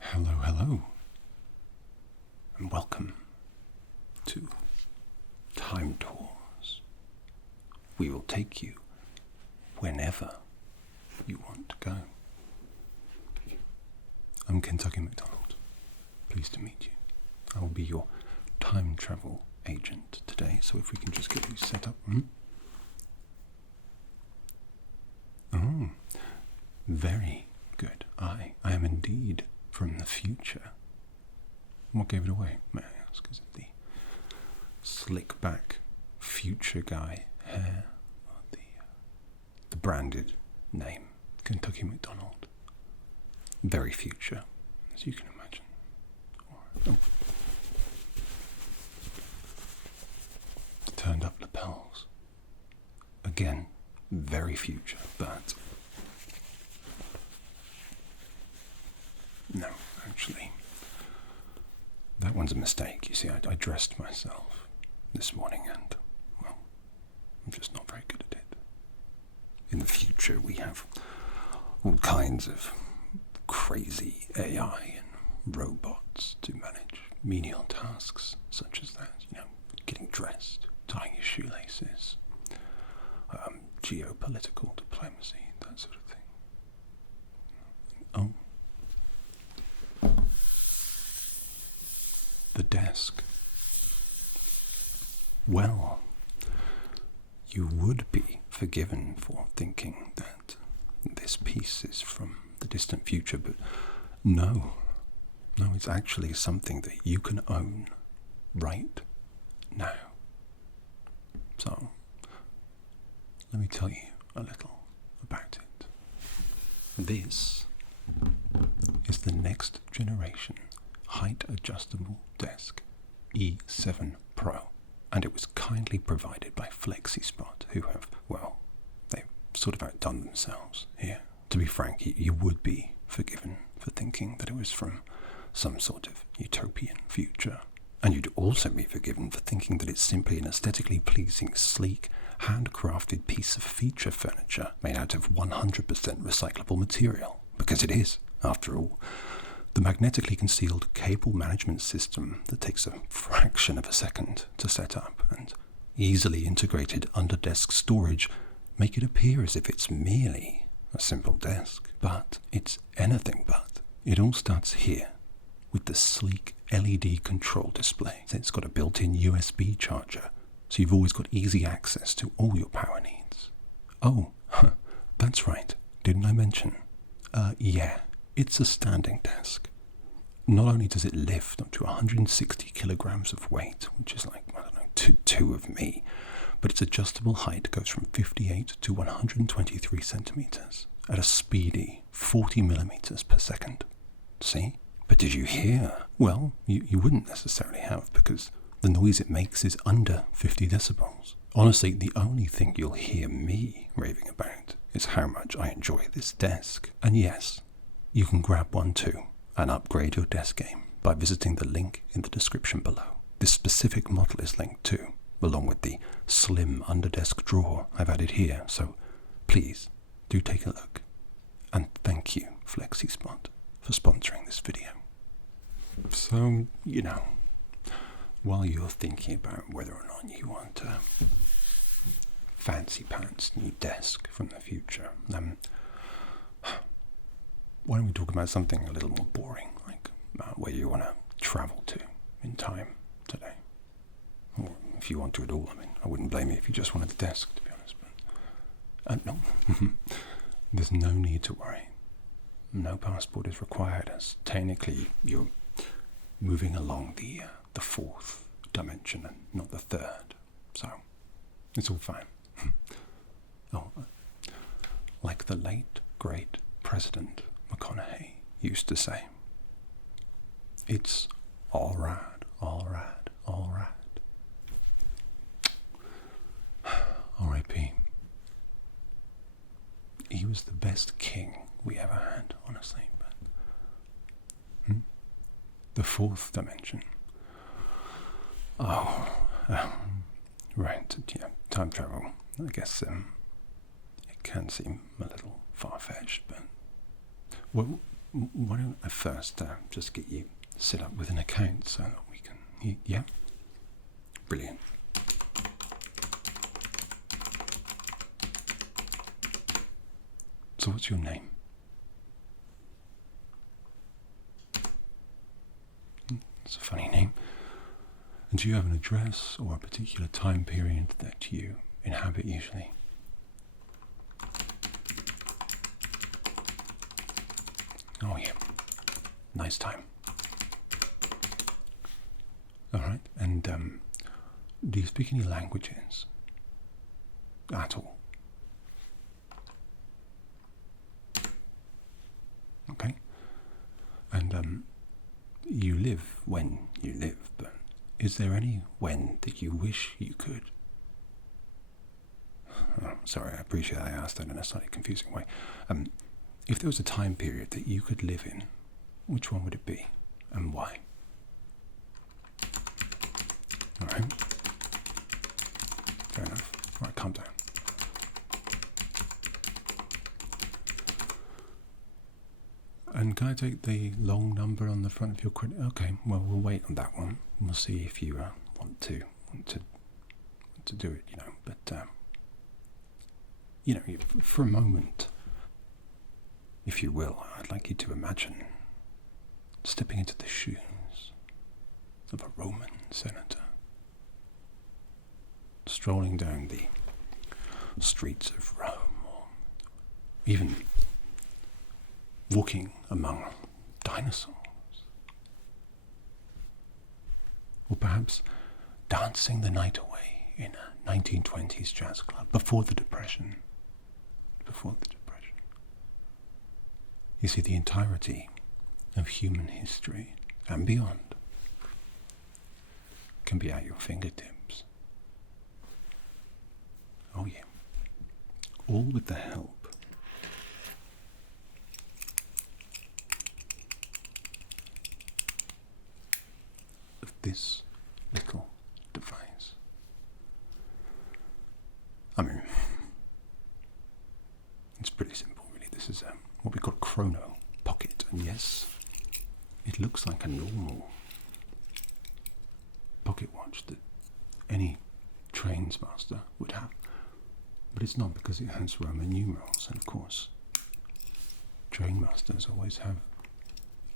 Hello, and welcome to Time Tours. We will take you whenever you want to go. I'm Kentucky McDonald. Pleased to meet you. I will be your time travel agent today, so if we can just get you set up. Oh, very good. I am indeed from the future. What gave it away, may I ask? Is it the slick back future guy hair, or the branded name, Kentucky McDonald? Very future, as you can imagine. Turned up lapels. Again, very future, but no, actually, that one's a mistake. You see, I dressed myself this morning and, well, I'm just not very good at it. In the future, we have all kinds of crazy AI and robots to manage menial tasks such as that, getting dressed, tying your shoelaces, geopolitical diplomacy, that sort of thing. Oh. The desk. Well, you would be forgiven for thinking that this piece is from the distant future, but no, it's actually something that you can own right now. So, let me tell you a little about it. This is the next generation height adjustable desk E7 Pro, and it was kindly provided by FlexiSpot, who have, well, they've sort of outdone themselves here. To be frank, you would be forgiven for thinking that it was from some sort of utopian future. And you'd also be forgiven for thinking that it's simply an aesthetically pleasing, sleek, handcrafted piece of feature furniture made out of 100% recyclable material. Because it is, after all. The magnetically concealed cable management system that takes a fraction of a second to set up and easily integrated under-desk storage make it appear as if it's merely a simple desk. But it's anything but. It all starts here, with the sleek LED control display. It's got a built-in USB charger, so you've always got easy access to all your power needs. Oh, that's right, didn't I mention? Yeah, it's a standing desk. Not only does it lift up to 160 kilograms of weight, which is like, two of me, but its adjustable height goes from 58 to 123 centimeters at a speedy 40 millimeters per second. See? But did you hear? Well, you wouldn't necessarily have, because the noise it makes is under 50 decibels. Honestly, the only thing you'll hear me raving about is how much I enjoy this desk. And yes, you can grab one too and upgrade your desk game by visiting the link in the description below. This specific model is linked too, along with the slim underdesk drawer I've added here, so please do take a look. And thank you, FlexiSpot, for sponsoring this video. So, while you're thinking about whether or not you want a fancy pants new desk from the future, why don't we talk about something a little more boring, like where you want to travel to in time today? Or if you want to at all, I wouldn't blame you if you just wanted the desk, to be honest. But no, there's no need to worry. No passport is required, as technically you're moving along the fourth dimension and not the third. So, it's all fine. Like the late, great President McConaughey used to say, it's all right, all right, all right. R.I.P. He was the best king we ever had, honestly. But the fourth dimension. Right, time travel. I guess it can seem a little far-fetched, but why don't I first just get you set up with an account so that we can... Yeah? Brilliant. So what's your name? It's a funny name. And do you have an address or a particular time period that you inhabit usually? Oh yeah, nice time. Alright, and do you speak any languages? At all? Okay. And you live when you live, but is there any when that you wish you could? Oh, sorry, I appreciate I asked that in a slightly confusing way. If there was a time period that you could live in, which one would it be, and why? Alright. Fair enough. Alright, calm down. And can I take the long number on the front of your credit? Okay, well, we'll wait on that one. We'll see if you want to do it, But, for a moment, if you will, I'd like you to imagine stepping into the shoes of a Roman senator, strolling down the streets of Rome, or even walking among dinosaurs, or perhaps dancing the night away in a 1920s jazz club before the Depression. You see, the entirety of human history and beyond can be at your fingertips. Oh yeah. All with the help of this little device. I mean, it's pretty simple, really. This is what we call a chrono pocket, and yes, it looks like a normal pocket watch that any trains master would have, but it's not, because it has Roman numerals, and of course, train masters always have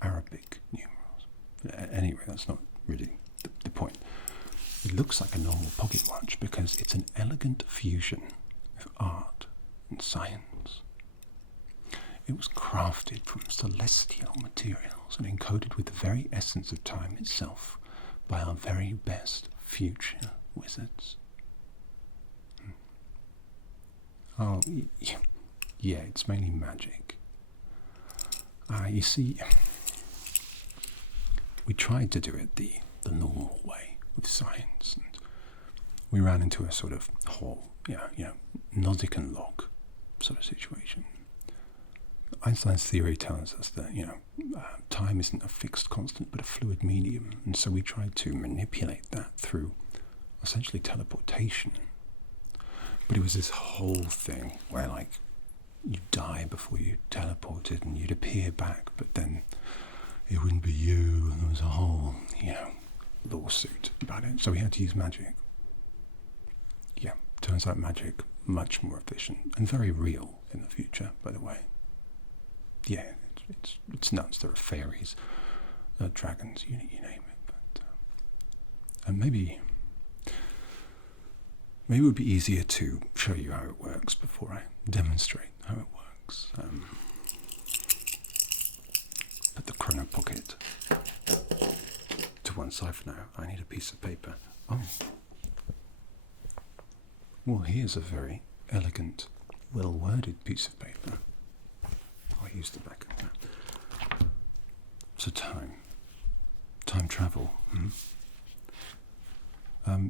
Arabic numerals. Anyway, that's not really the point. It looks like a normal pocket watch because it's an elegant fusion of art and science. It was crafted from celestial materials and encoded with the very essence of time itself by our very best future wizards. Oh, yeah, it's mainly magic. You see, we tried to do it the normal way with science, and we ran into a sort of whole, Nozick and Locke sort of situation. Einstein's theory tells us that, time isn't a fixed constant but a fluid medium, and so we tried to manipulate that through essentially teleportation. But it was this whole thing where, you'd die before you teleported and you'd appear back, but then it wouldn't be you, and there was a whole, lawsuit about it. So we had to use magic. Yeah, turns out magic much more efficient and very real in the future, by the way. Yeah, it's nuts. There are fairies, dragons, you name it. But and maybe it would be easier to show you how it works before I demonstrate how it works. Put the chrono pocket to one side for now. I need a piece of paper. Oh, well, here's a very elegant, well-worded piece of paper. I'll use the back of that. So time travel.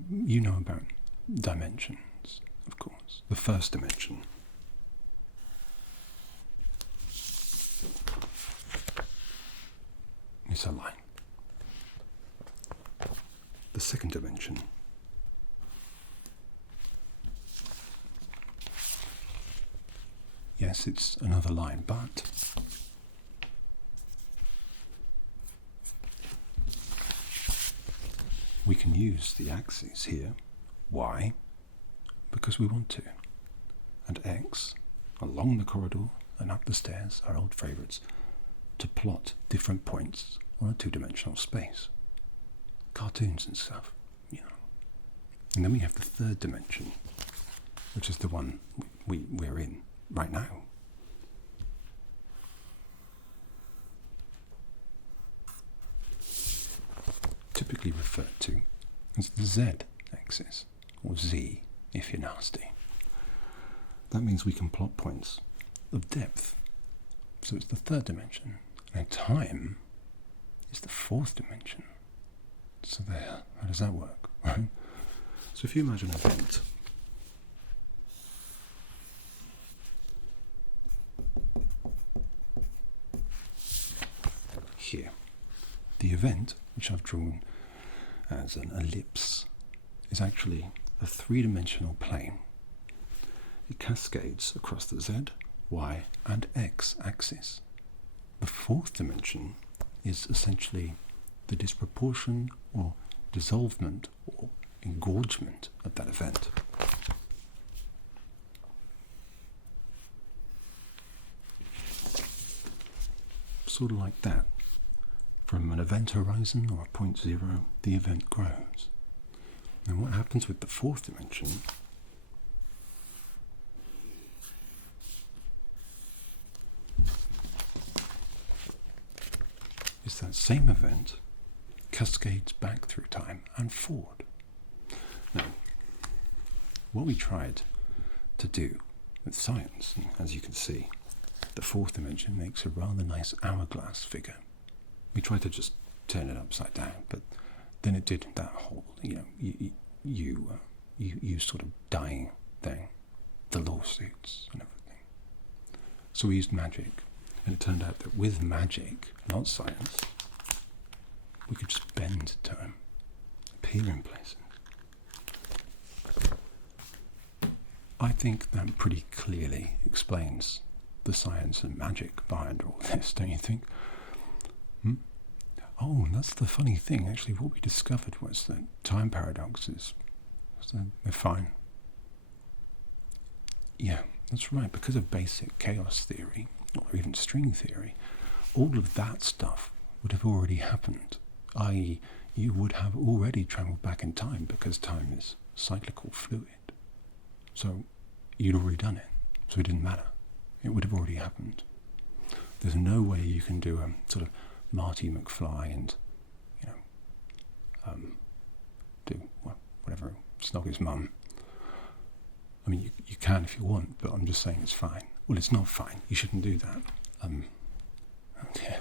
You know about dimensions, of course. The first dimension is a line. The second dimension yes, it's another line, but we can use the axes here, Y, because we want to, and X, along the corridor and up the stairs, our old favourites, to plot different points on a two-dimensional space. Cartoons and stuff, you know. And then we have the third dimension, which is the one we're in right now. Typically referred to as the Z-axis, or Z if you're nasty. That means we can plot points of depth. So it's the third dimension. And time is the fourth dimension. So there, how does that work, right? So if you imagine an event, here, the event, which I've drawn as an ellipse, is actually a three-dimensional plane. It cascades across the Z, Y, and X axis. The fourth dimension is essentially the disproportion or dissolvement or engorgement of that event. Sort of like that. From an event horizon or a point zero, the event grows. And what happens with the fourth dimension is that same event cascades back through time and forward. Now, what we tried to do with science, and as you can see, the fourth dimension makes a rather nice hourglass figure. We tried to just turn it upside down, but then it did that whole, you sort of dying thing, the lawsuits and everything. So we used magic, and it turned out that with magic, not science, we could just bend time, appear in places. I think that pretty clearly explains the science and magic behind all this, don't you think? Oh, that's the funny thing. Actually, what we discovered was that time paradoxes, they're fine. Yeah, that's right. Because of basic chaos theory, or even string theory, all of that stuff would have already happened. I.e., you would have already travelled back in time because time is cyclical fluid. So you'd already done it. So it didn't matter. It would have already happened. There's no way you can do a sort of Marty McFly and, do whatever, snog his mum. I mean, you can if you want, but I'm just saying it's fine. Well, it's not fine. You shouldn't do that. Yeah,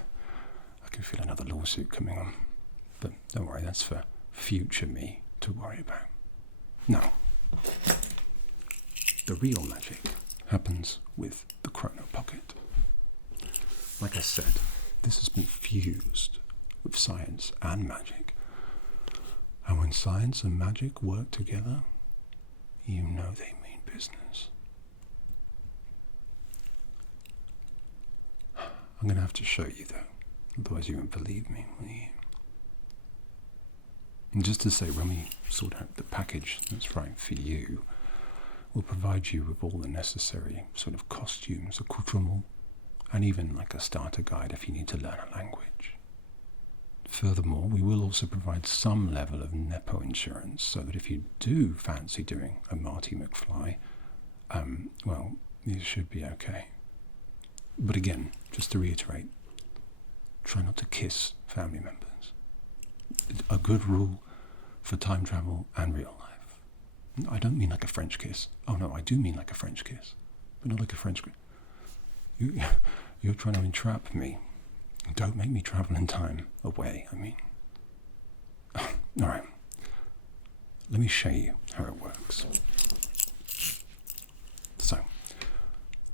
I can feel another lawsuit coming on. But don't worry, that's for future me to worry about. Now, the real magic happens with the chrono pocket. Like I said, this has been fused with science and magic. And when science and magic work together, you know they mean business. I'm going to have to show you though, otherwise you won't believe me, will you? And just to say, when we sort out the package that's right for you, we'll provide you with all the necessary sort of costumes, accoutrements, and even like a starter guide if you need to learn a language. Furthermore, we will also provide some level of Nepo insurance so that if you do fancy doing a Marty McFly, well, you should be okay. But again, just to reiterate, try not to kiss family members. A good rule for time travel and real life. I don't mean like a French kiss. Oh no, I do mean like a French kiss, but not like a French kiss. You're trying to entrap me. Don't make me travel in time away, I mean. Alright. Let me show you how it works. So,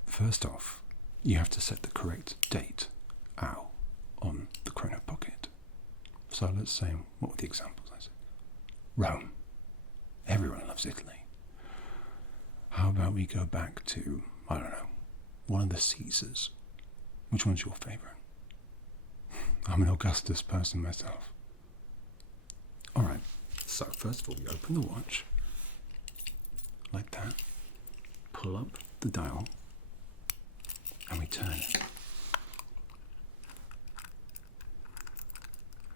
first off, you have to set the correct date, ow, on the chrono pocket. So let's say, what were the examples I said? Rome. Everyone loves Italy. How about we go back to, I don't know, one of the Caesars. Which one's your favourite? I'm an Augustus person myself. Alright, So first of all, we open the watch, like that, pull up the dial, and we turn it.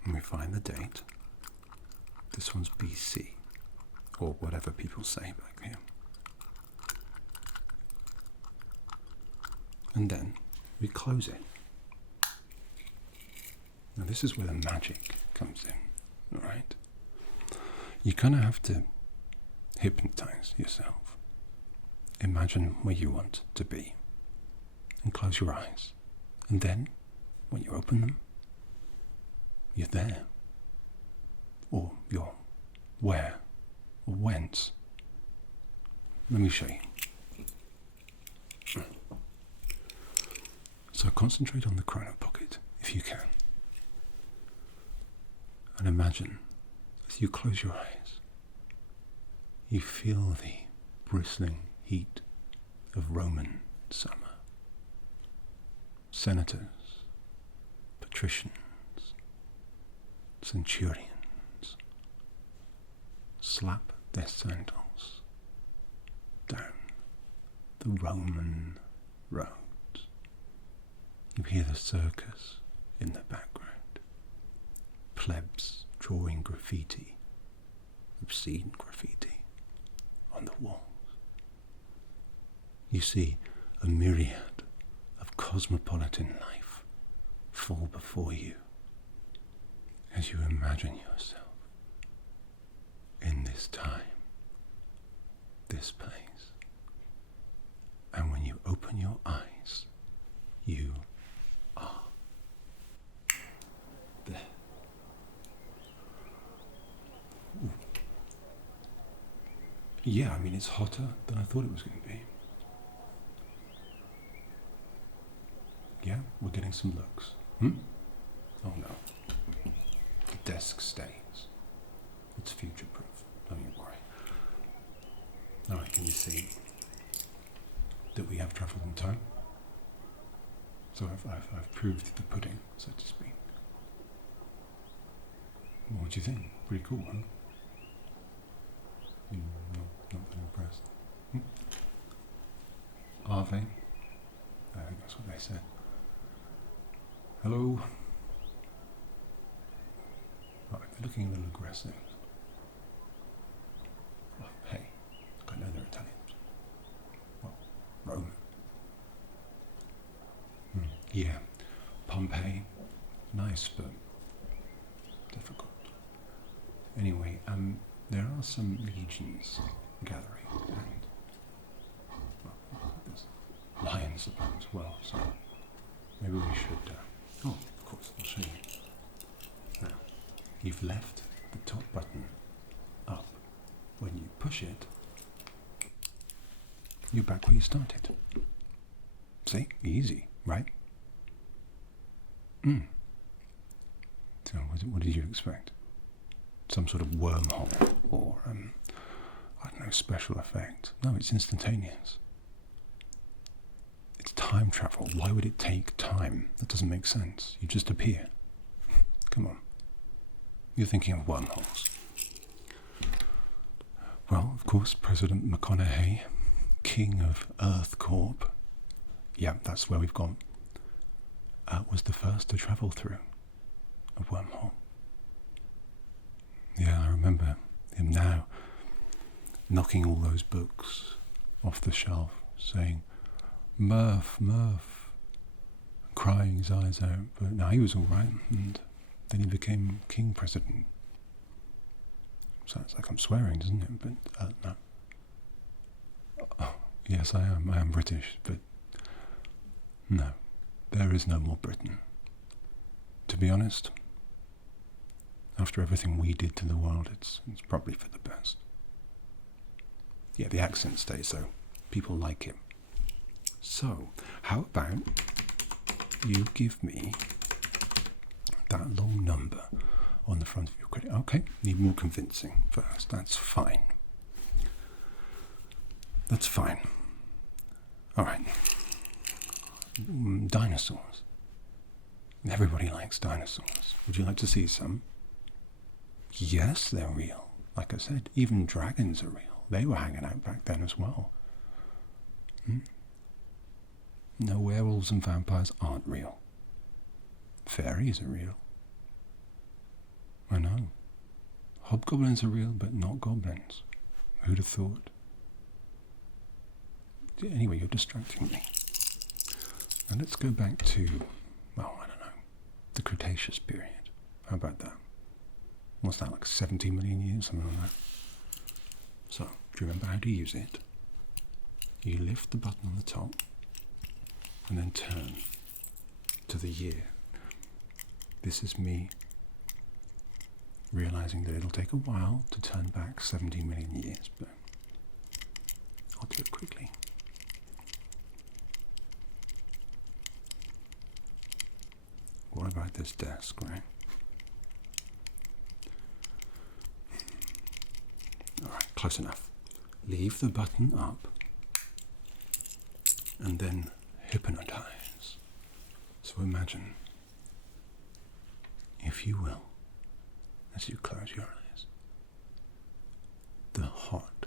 And we find the date. This one's BC, or whatever people say back here. And then we close it. Now this is where the magic comes in, alright? You kind of have to hypnotize yourself. Imagine where you want to be and close your eyes. And then, when you open them, you're there. Or you're where or whence. Let me show you. So concentrate on the chrono pocket, if you can. And imagine, as you close your eyes, you feel the bristling heat of Roman summer. Senators, patricians, centurions slap their sandals down the Roman roads. You hear the circus in the background, plebs drawing graffiti, obscene graffiti, on the walls. You see a myriad of cosmopolitan life fall before you as you imagine yourself in this time, this place. And when you open your eyes, you are there. Ooh. Yeah, I mean, it's hotter than I thought it was going to be. Yeah, we're getting some looks. Oh no. The desk stays. It's future-proof. Don't you worry. Alright, can you see that we have travelled in time? So I've proved the pudding, so to speak. What do you think? Pretty cool, huh? Not that impressed. Are they? I think that's what they said. Hello? Right, they're looking a little aggressive. Oh, hey, I know they're Italians. Well, Roman. Yeah, Pompeii, nice but difficult. Anyway, there are some legions gathering, and there's lions about as well, so maybe we should... oh, of course, I'll show you. Now, you've left the top button up. When you push it, you're back where you started. See? Easy, right? So what did you expect? Some sort of wormhole or, I don't know, special effect? No, it's instantaneous. It's time travel. Why would it take time? That doesn't make sense. You just appear. Come on. You're thinking of wormholes. Well, of course, President McConaughey, King of Earth Corp, yeah, that's where we've gone, was the first to travel through a wormhole. Yeah, I remember him now knocking all those books off the shelf, saying, Murph, Murph, crying his eyes out. But no, he was all right, and then he became King President. Sounds like I'm swearing, doesn't it? But no. Oh, yes, I am British, but no, there is no more Britain. To be honest, after everything we did to the world, it's probably for the best. Yeah, the accent stays though. People like it. So, how about you give me that long number on the front of your credit? Okay, need more convincing first. That's fine. That's fine. All right. Dinosaurs. Everybody likes dinosaurs. Would you like to see some? Yes, they're real. Like I said, even dragons are real. They were hanging out back then as well. No, werewolves and vampires aren't real. Fairies are real. I know. Hobgoblins are real, but not goblins. Who'd have thought? Anyway, you're distracting me. Now let's go back to, well, I don't know, the Cretaceous period. How about that? What's that, like 70 million years, something like that? So, do you remember how to use it? You lift the button on the top, and then turn to the year. This is me realizing that it'll take a while to turn back 70 million years, but I'll do it quickly. What about this desk, right? Alright, close enough. Leave the button up and then hypnotize. So imagine, if you will, as you close your eyes, the hot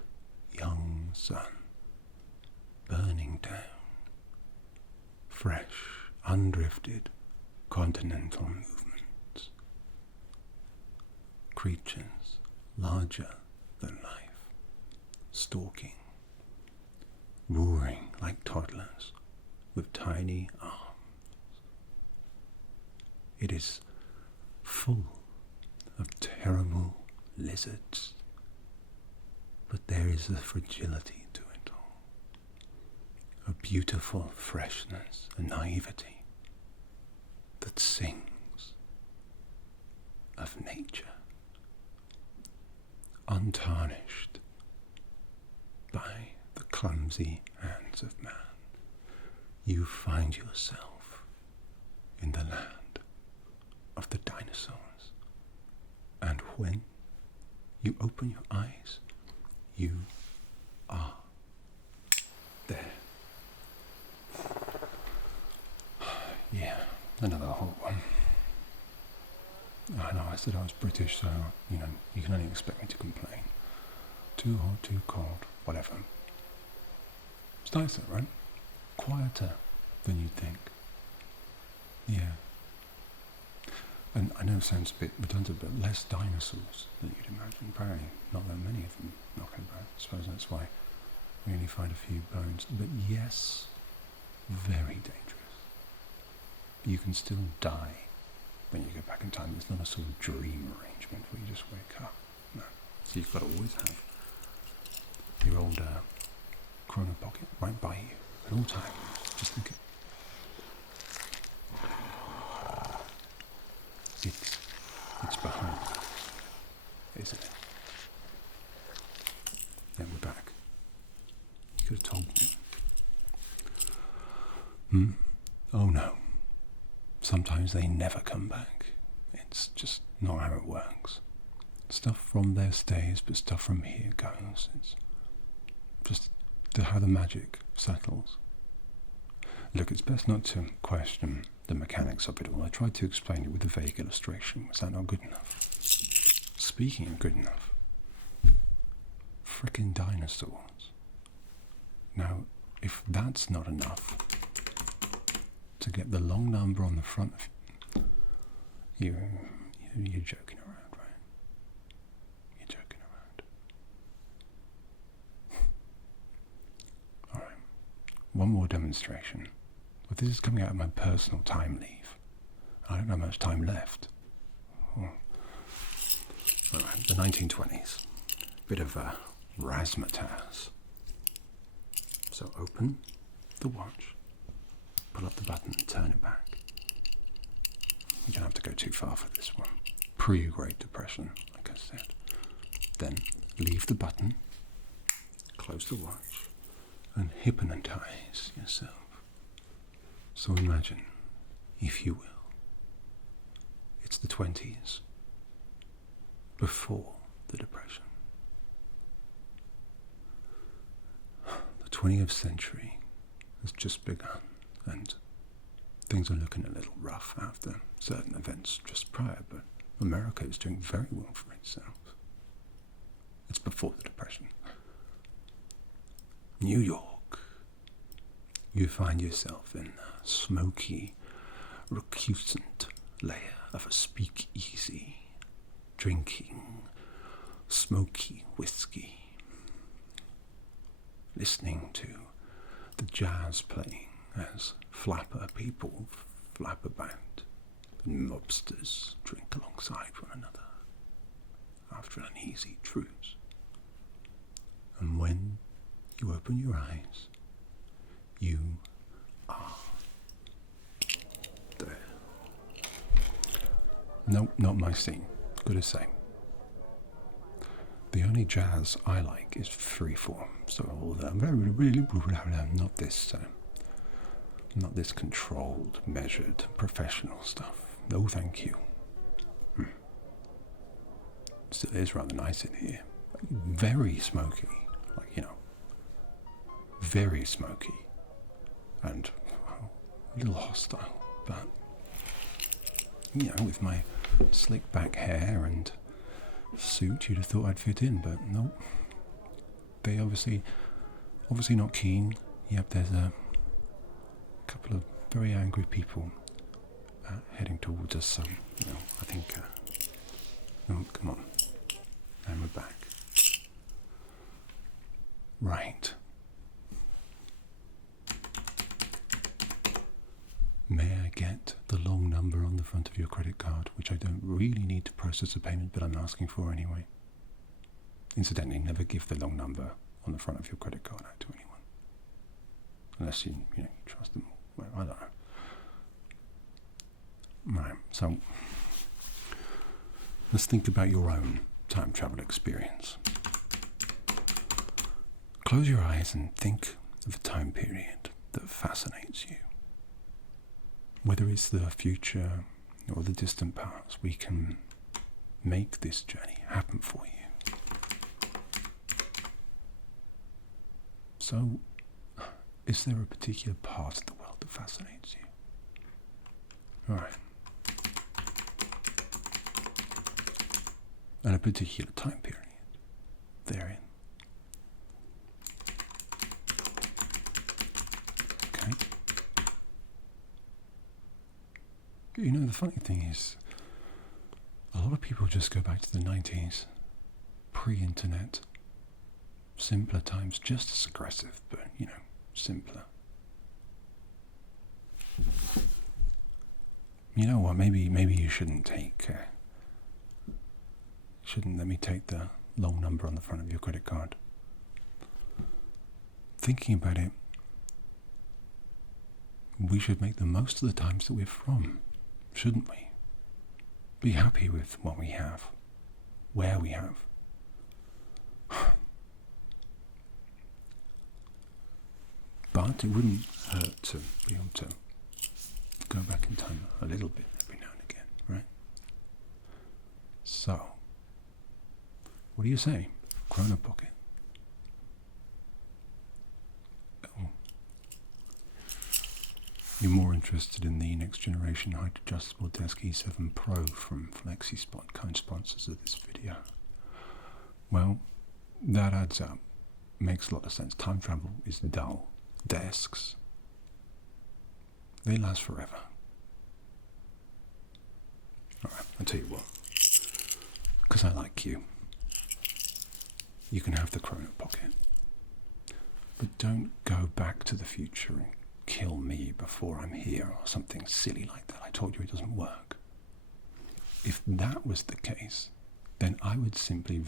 young sun burning down, fresh, undrifted continental movements, creatures larger than life, stalking, roaring like toddlers with tiny arms. It is full of terrible lizards, but there is a fragility to it all, a beautiful freshness and naivety that sings of nature, untarnished by the clumsy hands of man. You find yourself in the land of the dinosaurs. And when you open your eyes, you are there. Yeah, another hot one. I know, I said I was British, so, you can only expect me to complain. Too hot, too cold, whatever. It's nicer, right? Quieter than you'd think. Yeah. And I know it sounds a bit redundant, but less dinosaurs than you'd imagine. Apparently not that many of them knocking about. I suppose that's why we only find a few bones. But yes, very dangerous. You can still die when you go back in time. It's not a sort of dream arrangement where you just wake up. No. So you've got to always have your old chrono pocket right by you at all times. Just think it's behind, isn't it? Then we're back. You could have told me. Oh no. Sometimes they never come back. It's just not how it works. Stuff from there stays, but stuff from here goes. It's just how the magic settles. Look, it's best not to question the mechanics of it all. I tried to explain it with a vague illustration. Was that not good enough? Speaking of good enough, frickin' dinosaurs. Now, if that's not enough to get the long number on the front of you, you're joking around, right? You're joking around. Alright, one more demonstration. Well, this is coming out of my personal time leave. I don't have much time left. Alright, the 1920s. Bit of razzmatazz. So open the watch, pull up the button and turn it back. You don't have to go too far for this one. Pre-Great Depression, like I said. Then leave the button, close the watch, and hypnotize yourself. So imagine, if you will, it's the 20s, before the Depression. The 20th century has just begun, and things are looking a little rough after certain events just prior, but America is doing very well for itself. It's before the Depression. New York. You find yourself in a smoky, recusant layer of a speakeasy, drinking smoky whiskey, listening to the jazz playing as flapper people flap about and mobsters drink alongside one another after an uneasy truce. And when you open your eyes, you are there. Nope, not my scene. Gotta say. The only jazz I like is freeform, so all that not this controlled, measured, professional stuff. No, thank you. Still is rather nice in here. Very smoky, very smoky, and a little hostile, but with my slick back hair and suit, you'd have thought I'd fit in, but nope. They obviously not keen. Yep, there's a couple of very angry people heading towards us, so, I think, oh, come on, and we're back. Right. May I get the long number on the front of your credit card, which I don't really need to process a payment, but I'm asking for anyway. Incidentally, never give the long number on the front of your credit card out to anyone. Unless you trust them. Well, I don't know. Right, so let's think about your own time travel experience. Close your eyes and think of a time period that fascinates you. Whether it's the future or the distant past, we can make this journey happen for you. So, is there a particular part of the world that fascinates you? All right. And a particular time period therein. Okay. The funny thing is, a lot of people just go back to the 90s, pre-internet, simpler times, just as aggressive, but, simpler. You know what, maybe you shouldn't let me take the long number on the front of your credit card. Thinking about it, we should make the most of the times that we're from, shouldn't we? Be happy with what we have, where we have. But it wouldn't hurt to be able to go back in time a little bit every now and again, right? So, what do you say? Chrono Pocket. Oh. You're more interested in the next generation height adjustable desk E7 Pro from FlexiSpot, kind sponsors of this video. Well, that adds up. Makes a lot of sense. Time travel is dull. Desks, they last forever. Alright, I'll tell you what. Because I like you. You can have the Chrono Pocket. But don't go back to the future and kill me before I'm here or something silly like that. I told you it doesn't work. If that was the case, then I would simply